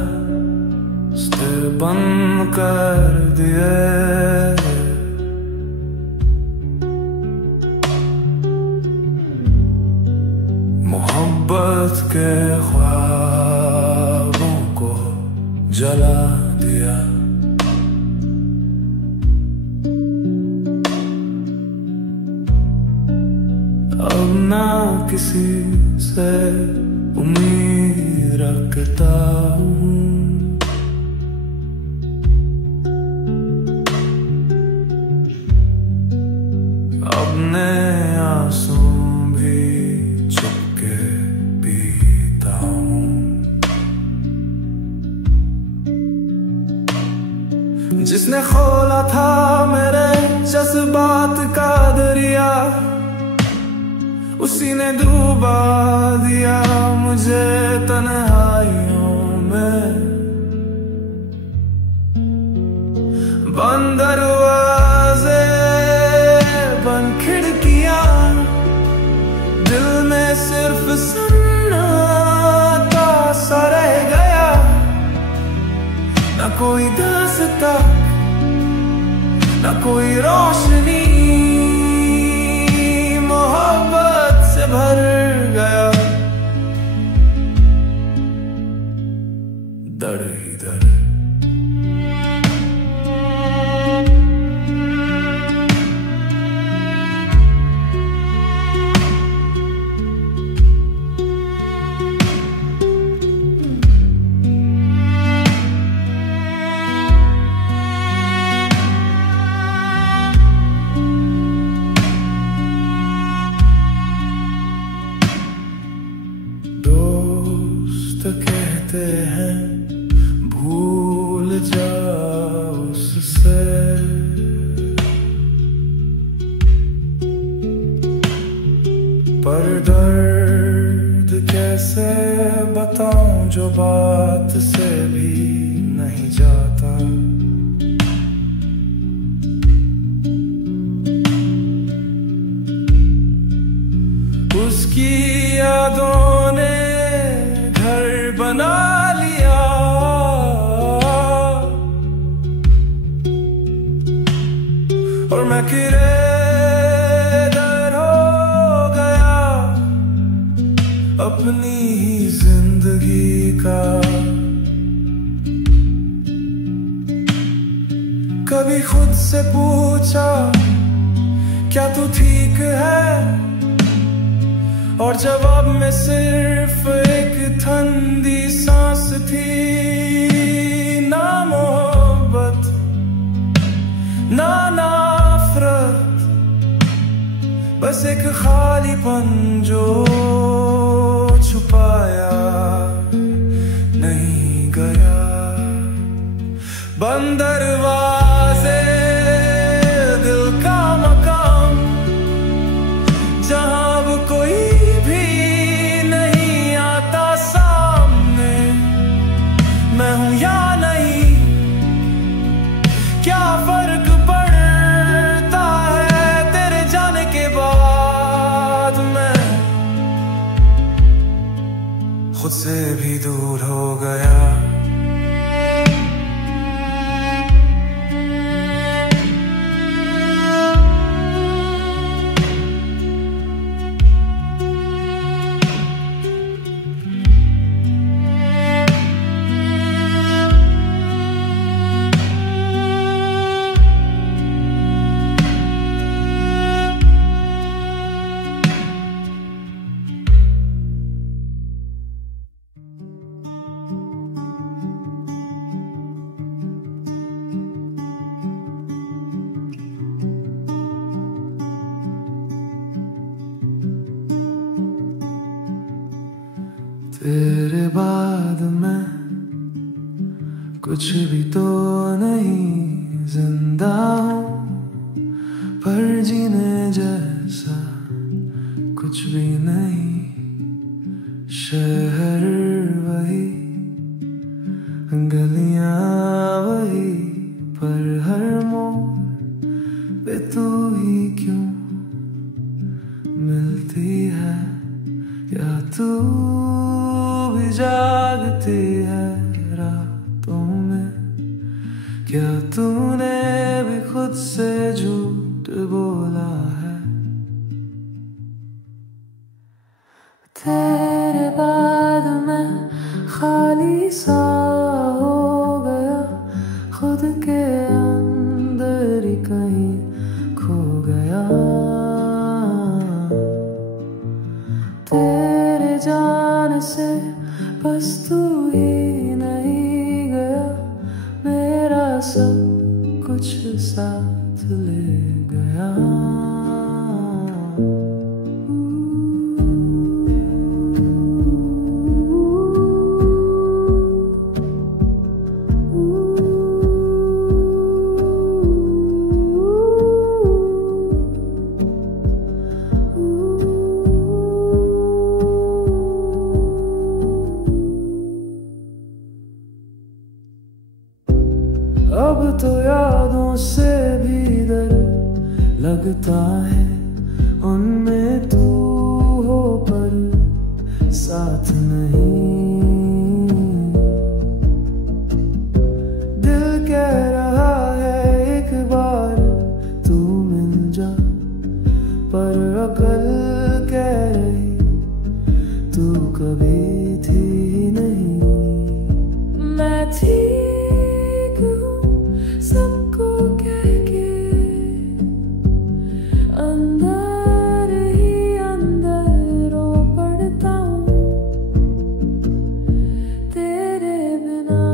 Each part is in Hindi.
रास्ते बंद कर दिए। मोहब्बत के ख्वाबों को जला दिया। अब ना किसी से उम्मीद रखता हूँ। अपने आंसू भी चुपके पीता हूँ। जिसने खोला था मेरे जज्बात का दरिया, उसी ने डूबा दिया मुझे तन्हाइयों में। बंद दरवाजे बंद खिड़कियां, दिल में सिर्फ सन्नाटा सा रह गया। न कोई दास्तां न कोई रोशनी, मोहब्बत से भर गया दर ही दर। कहते हैं भूल जाओ उससे, पर दर्द कैसे बताऊं जो बात से भी नहीं जाता। उसकी यादों ने बना लिया, और मैं किरदार हो गया अपनी ही जिंदगी का। कभी खुद से पूछा क्या तू ठीक है, और जवाब में सिर्फ एक ठंडी सांस थी। ना मोहब्बत ना नफरत, बस एक खालीपन जो छुपाया नहीं गया। बंद दरवाजे दिल का मकाम, जहां अब कोई मैं हूं या नहीं, क्या फर्क पड़ता है तेरे जाने के बाद। मैं खुद से भी दूर हो गया। तेरे बाद मैं कुछ भी तो नहीं, जिंदा हूँ पर जीने जैसा कुछ भी नहीं। शहर वही, गलियां वही, पर हर मोड़ पे तू ही क्यों मिलती है, या तू भी जागती है रात। क्या तूने भी खुद से झूठ बोला है? तेरे बाद मैं खाली सा हो गया, खुद के अंदर ही कहीं खो गया। तेरे जाने से बस तू ही नहीं गया, मेरा सब कुछ साथ ले गया। अब तो यादों से भी डर लगता है, उनमें तू हो पर साथ नहीं। दिल कह रहा है एक बार तू मिल जा, पर अकल कह रही तू कभी थी नहीं। मैं ठीक हूँ सबको कह के, अंदर ही अंदर रो पड़ता हूँ। तेरे बिना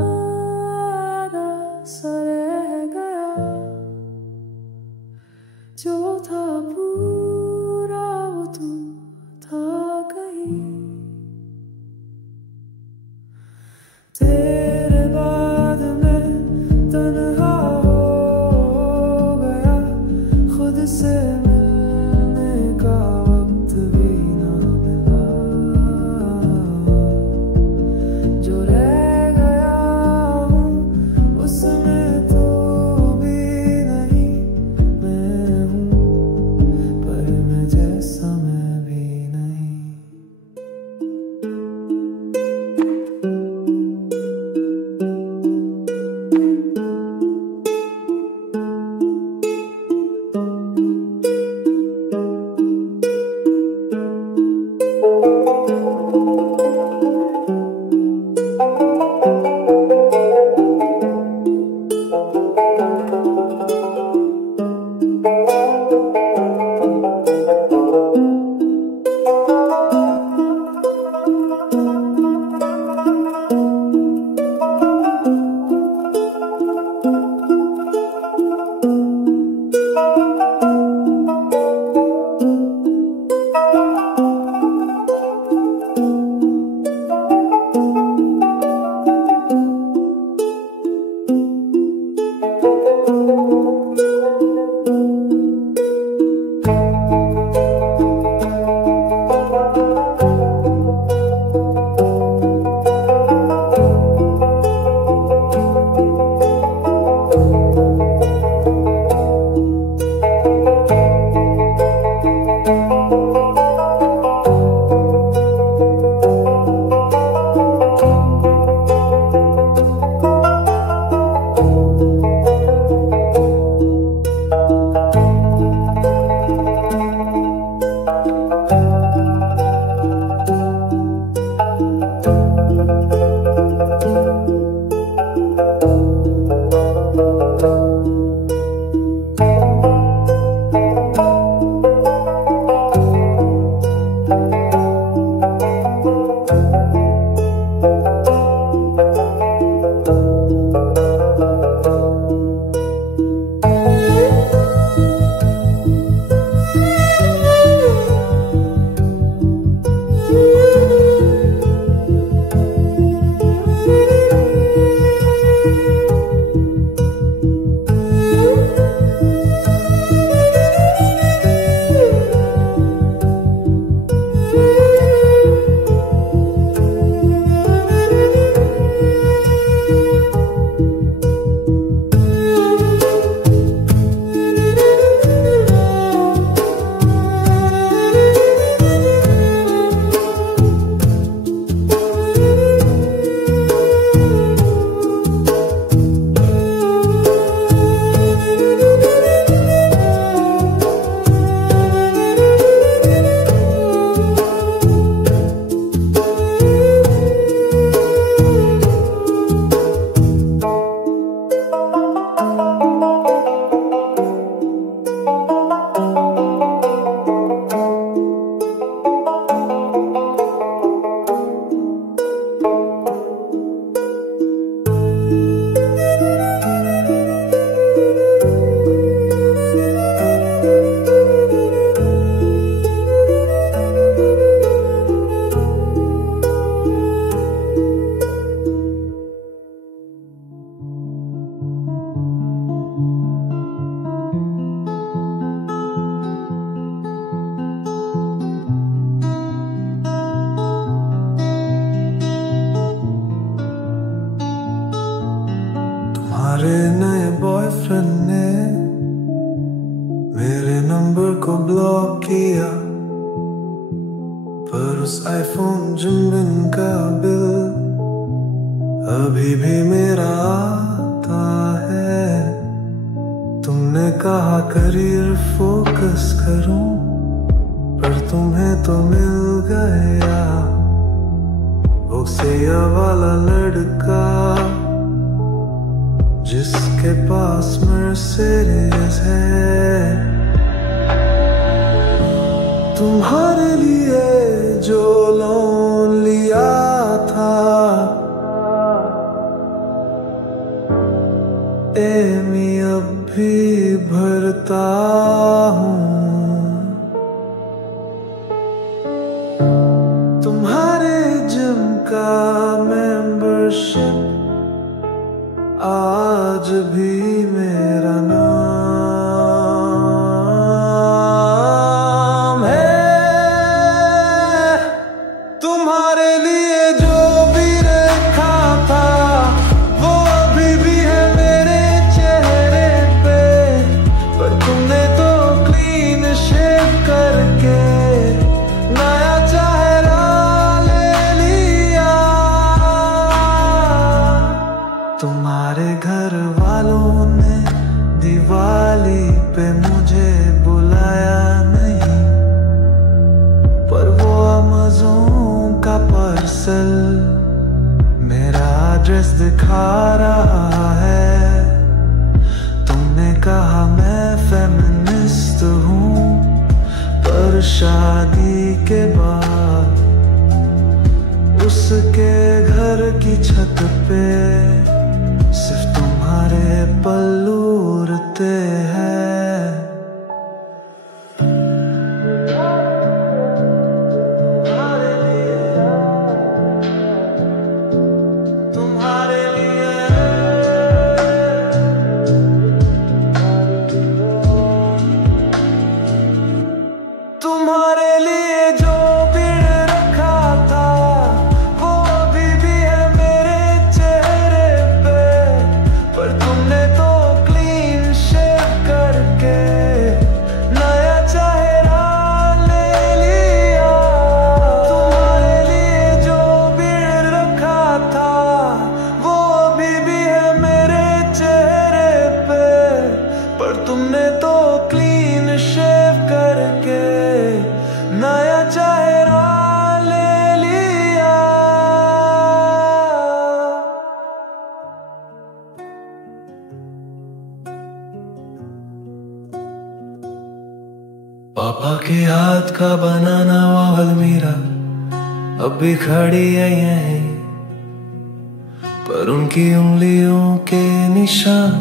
सा रह गया, जो था पूरा वो तू था कहीं। तेरे बाद तुम्हारे नए बॉयफ्रेंड ने मेरे नंबर को ब्लॉक किया, पर उस आईफोन जुम्बिन का बिल अभी भी मेरा आता है। तुमने कहा करियर फोकस करूं, पर तुम्हें तो मिल गया वो सैया वाला लड़का जिसके पास मर्सिडीज है। तुम्हारे लिए जो लोन लिया था, मैं अब भी भरता हूँ। तुम्हारे जिम का मेंबरशिप आज भी मेरा नाम है। तुम्हारे लिए जो भी रखा था वो अभी भी है मेरे चेहरे पे, पर तुमने तो क्लीन शेव करके नया चेहरा ले लिया। तुम्हारे घर वालों ने दिवाली पे मुझे बुलाया नहीं, पर वो अमेज़न का पार्सल मेरा एड्रेस दिखा रहा है। तुमने कहा मैं फेमिनिस्ट हूँ, पर शादी के बाद उसके घर की छत पे सिर्फ तुम्हारे पल्लू उड़ते हैं। तुम्हारे लिए तुम्हारे लिए जो भी रखा था वो अभी भी है मेरे चेहरे पे, पर तुमने तो क्लीन शेव करके नया चेहरा ले लिया। तुम्हारे लिए जो भी रखा था वो अभी भी है मेरे चेहरे पे, पर तुमने तो क्लीन शेव करके नया चेहरा ले लिया। पापा के हाथ का बनाना वो अलमीरा अब भी खड़ी है यहीं, पर उनकी उंगलियों के निशान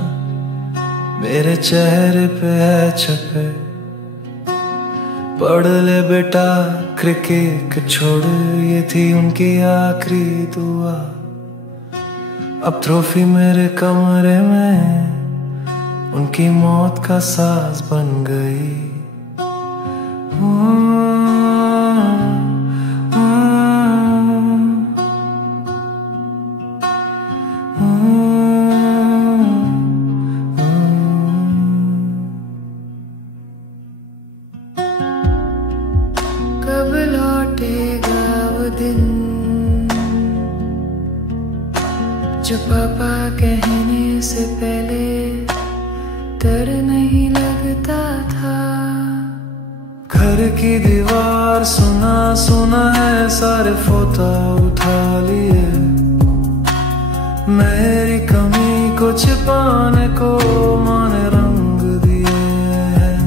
मेरे चेहरे पे है छपे। पढ़ ले बेटा क्रिकेट छोड़, ये थी उनकी आखिरी दुआ। अब ट्रॉफी मेरे कमरे में उनकी मौत का साज बन गई। कब लौटेगा वो दिन जो पापा कहने से पहले डर नहीं लगता था। घर की दीवार सुना सुना है, सारे फोटो उठा लिए। मेरी कमी को छिपाने को माँ ने रंग दिए हैं।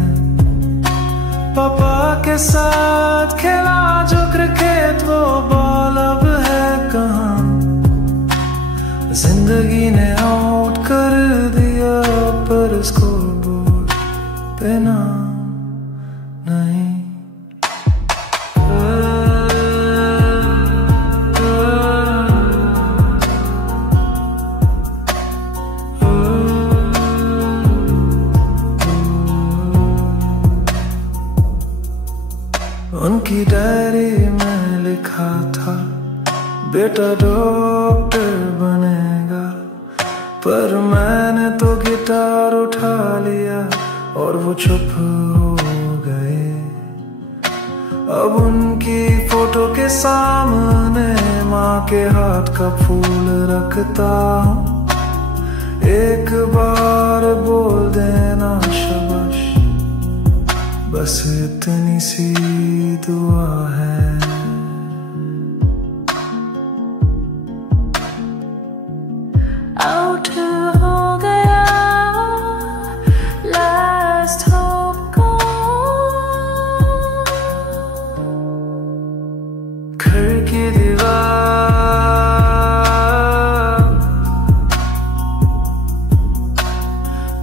पापा के साथ खेला जो क्रिकेट वो बॉल अब है कहाँ। जिंदगी ने आउट कर दिया, पर स्कोरबोर्ड पे नाम नहीं। उनकी डायरी में बेटा डॉक्टर बनेगा, पर मैंने तो गिटार उठा लिया और वो चुप हो गए। अब उनकी फोटो के सामने माँ के हाथ का फूल रखता हूँ। एक बार बोल देना शाबाश, बस इतनी सी दुआ है। आउट हो गया लास्ट होप को, घर की दीवार,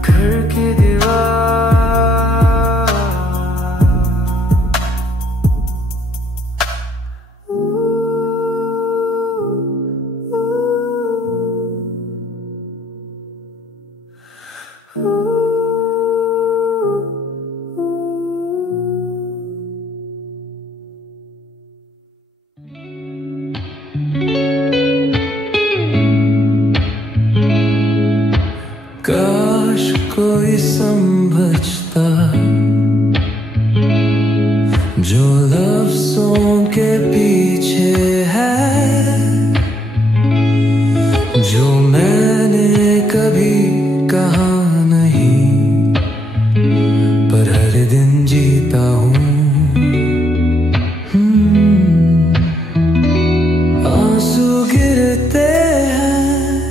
घर की दीवार। काश कोई समझता जो लफ्ज़ों के पीछे है, जो मैंने कभी कहा नहीं पर हर दिन जीता हूँ। आंसू गिरते हैं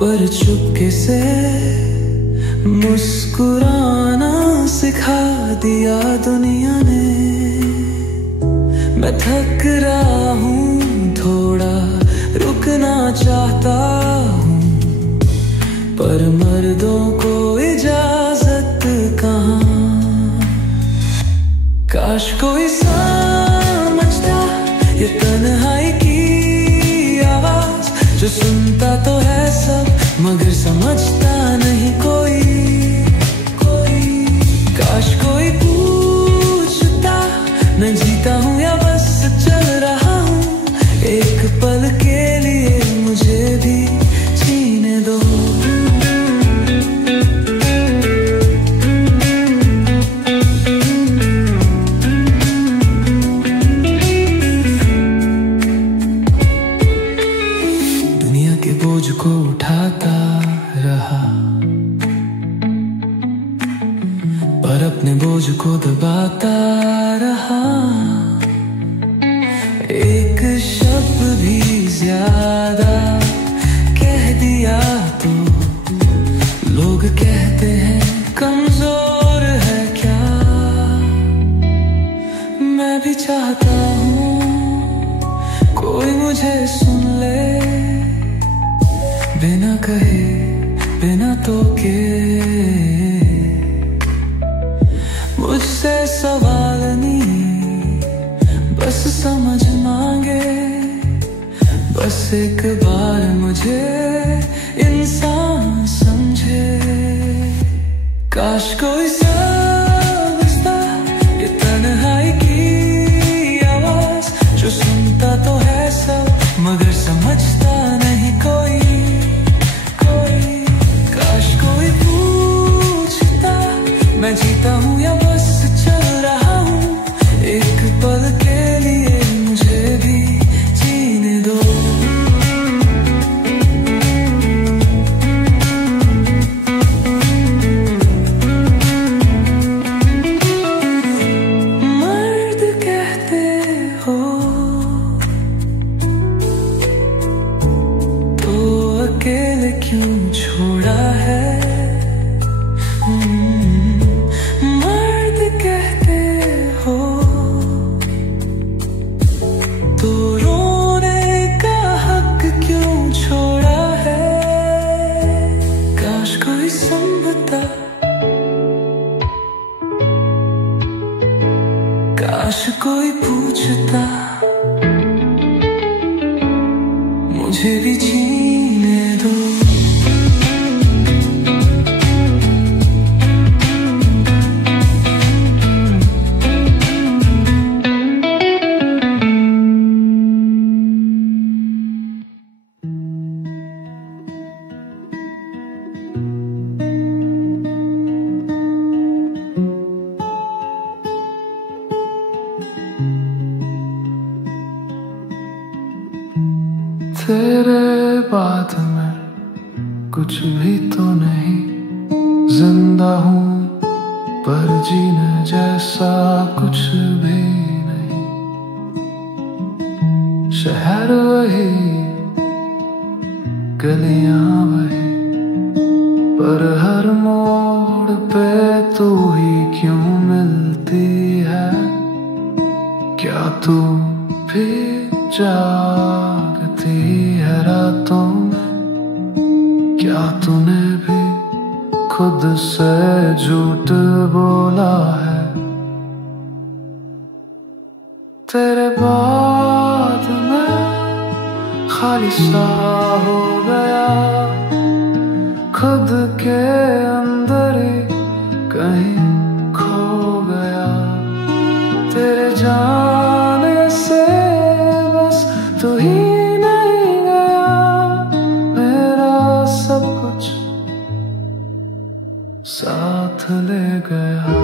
पर चुपके से मुस्कुराना सिखा दिया दुनिया ने। मैं थक रहा हूँ, थोड़ा रुकना चाहता हूँ, पर मर्दों को इजाजत कहाँ। काश कोई समझता ये तन्हाई की आवाज, जो सुनता तो है सब मगर समझता नहीं कोई। काश कोई पूछता मैं जीता हूँ या बस चल रहा हूँ, एक पल के लिए मुझे भी जीने दो। दुनिया के बोझ को उठाता रहा पर अपने बोझ को दबाता रहा। एक शब्द भी ज्यादा कह दिया तो लोग कहते हैं कमजोर है क्या। मैं भी चाहता हूँ कोई मुझे सुन ले, बिना कहे बिना टोके। मुझसे सवाल नहीं बस समझ मांगे, बस एक बार मुझे इंसान समझे। काश कोई समझता ये तन्हाई की आवाज, जो सुनता तो है सब मगर समझता नहीं कोई। काश कोई पूछता मैं जीता हूँ या बस चल रहा हूँ, एक पल के लिए मुझे भी जीने दो। मर्द कहते हो तो अकेले क्यों छोड़ा है। मर्द कहते हो तो रोने का हक क्यों छोड़ा है। काश कोई समझता, काश कोई पूछता मुझे भी जीने दो। कुछ भी तो नहीं, जिंदा हूँ पर जीने जैसा कुछ भी नहीं। शहर वही, गलियां वही, पर हर मोड़ पे तू ही क्यों मिलती है। क्या तू भी जागती है रातों में? क्या तूने भी खुद से झूठ बोला है? तेरे बाद मैं खाली सा हो गया, खुद के अंदर ही कहीं खो गया। तेरे जाने से बस तू ही नहीं गया, मेरा सब कुछ साथ ले गया।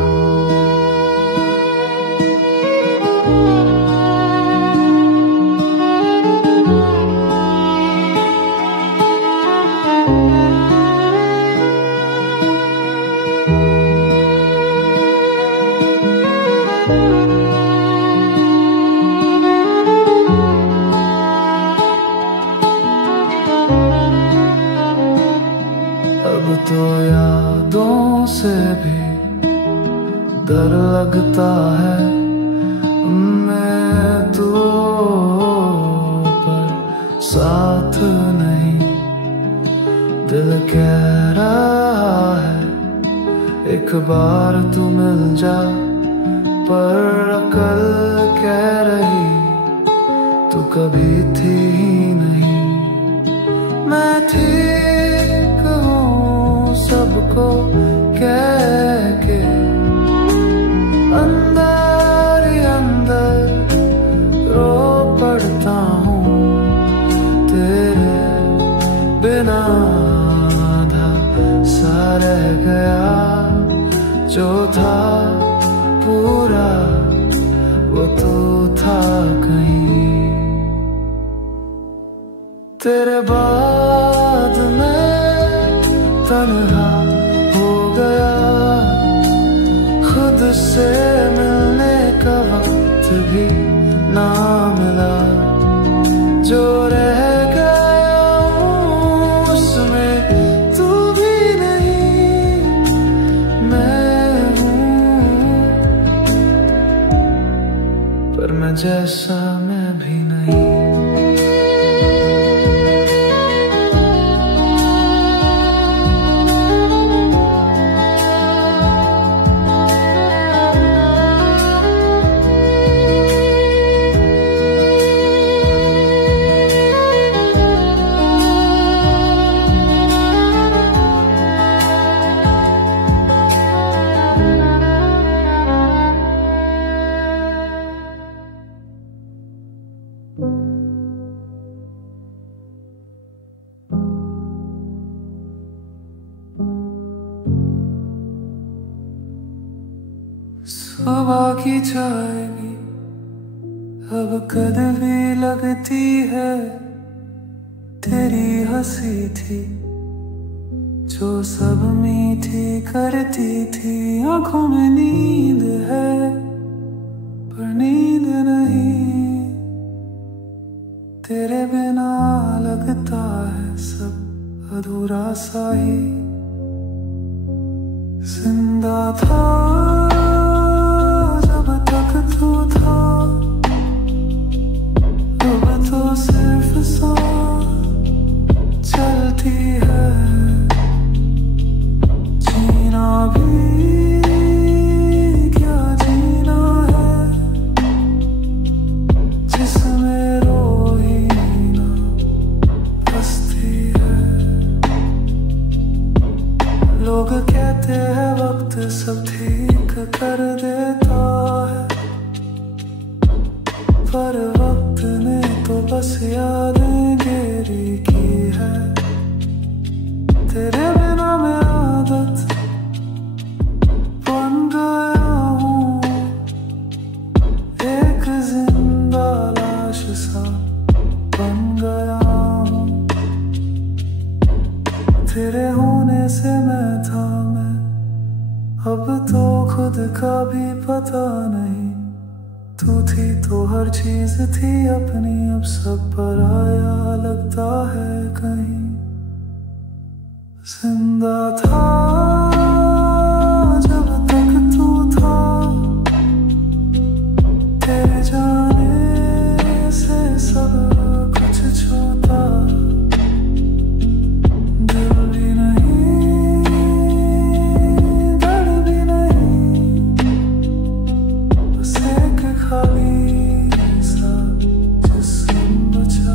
अब तो यादों से भी डर लगता है, मैं तो पर साथ नहीं। दिल कह रहा है एक बार तू मिल जा, पर अकल कह रही तू कभी थी ही नहीं। मैं ठीक हूँ सबको कह के, अंदर ही अंदर रो पड़ता हूँ। तेरे बिना आधा सा रह गया, जो था पूरा वो तो था कहीं। तेरे बाद मैं तन्हा हो गया, खुद से मिलने का वक्त भी ना मिला। जो रह गया हूँ उसमें तू भी नहीं, मैं हूँ पर मैं जैसा मैं भी नहीं। सुबह की चाय भी अब कड़वी लगती है, तेरी हंसी थी जो सब मीठी करती थी। आंखों में नींद है पर नींद नहीं, तेरे बिना लगता है सब अधूरा सा ही। जिंदा था जब तक तू था, अब तो सिर्फ सांस चलती है। जीना भी क्या जीना है जिसमें रो ही ना बसती है। लोग कहते हैं वक्त सब ठीक कर देता है, पर वक्त ने तो बस यादें गेरी की है। तेरे बिना मैं आदत बन गया हूँ, एक जिंदा लाश सा बन गया हूँ। तेरे होने से मैं था मैं, अब तो खुद का भी पता नहीं। तू थी तो हर चीज थी अपनी, अब सब पराया लगता है कहीं। जिंदा था जब तक तू था, तेरे जाने से सब कुछ छूटा। दिल भी नहीं, दर्द भी नहीं, बस एक खाली सा जिस्म बचा।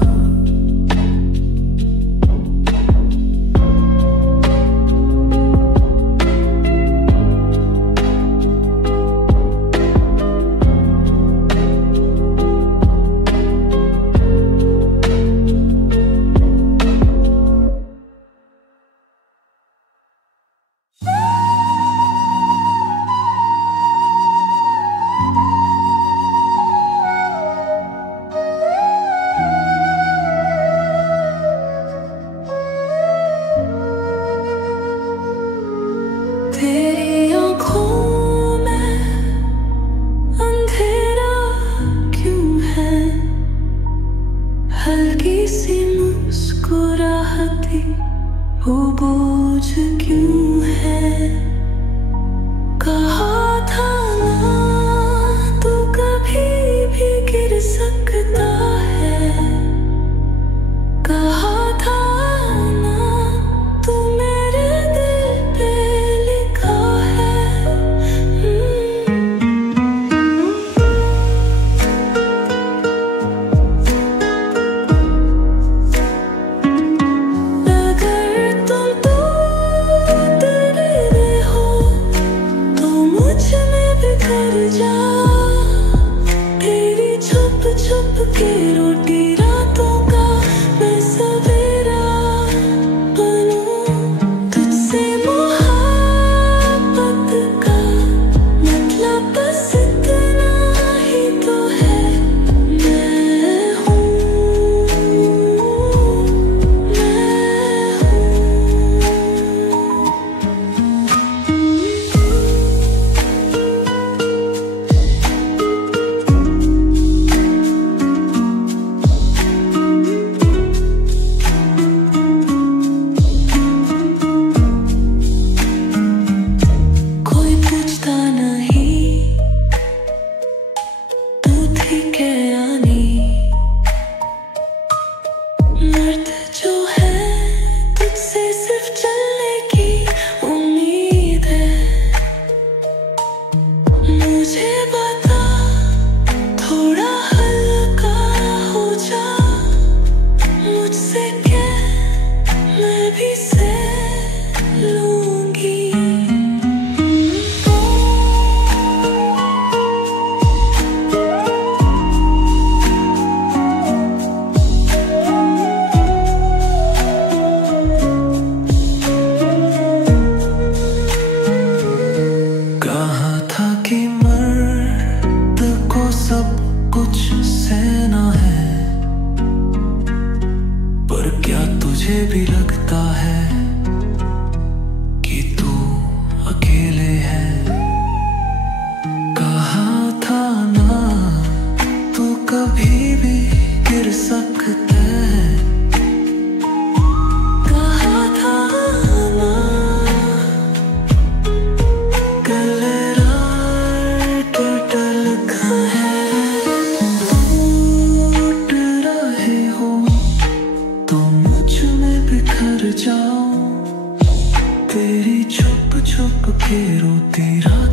तेरी आँखों में अंधेरा क्यों है, हल्की सी मुस्कुराहटी वो बोझ क्यों है। कहा था ना तू कभी भी गिर सकता है, कहा था ना तू मेरे दिल पे लिखा है। अगर तुम टूट रहे हो तो मुझ में बिखर जा, तेरी छुप छुप के रोटी रातों का मैं सवेरा बनूं। तुझसे मोहब्बत का मतलब बस इतना ही तो है, मैं हूँ, मैं कोई पूछता नहीं तू थी क्या यानी, मर्द जो है तुझसे सिर्फ चलने की उम्मीद है। मुझे बता थोड़ा हल्का हो जा, मुझसे क्या मैं भी सह लूंगी। कहा था कि मर्द को सब कुछ सहना है, पर क्या तुझे भी लगता है कि तू अकेले है। कहा था ना तू कभी भी गिर सकता है, कहा था ना गले रात लिखा है। टूट रहे हो तो मुझ में बिखर जाओ, तेरी छुप छुप के रोती रात